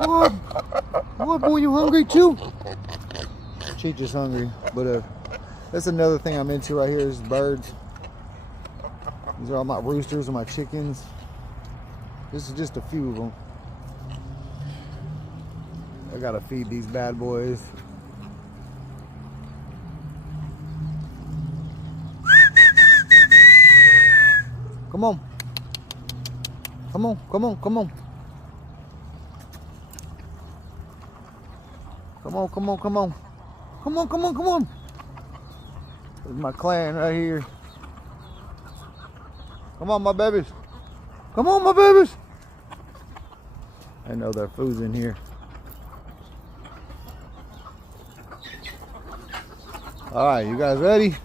What? What, boy, you hungry too? Cheech is hungry, but that's another thing I'm into right here is birds. These are all my roosters and my chickens. This is just a few of them. I gotta feed these bad boys. Come on. Come on, come on, come on. Come on, come on, come on. Come on, come on, come on. This is my clan right here. Come on, my babies. Come on, my babies. I know their food's in here. All right, you guys ready?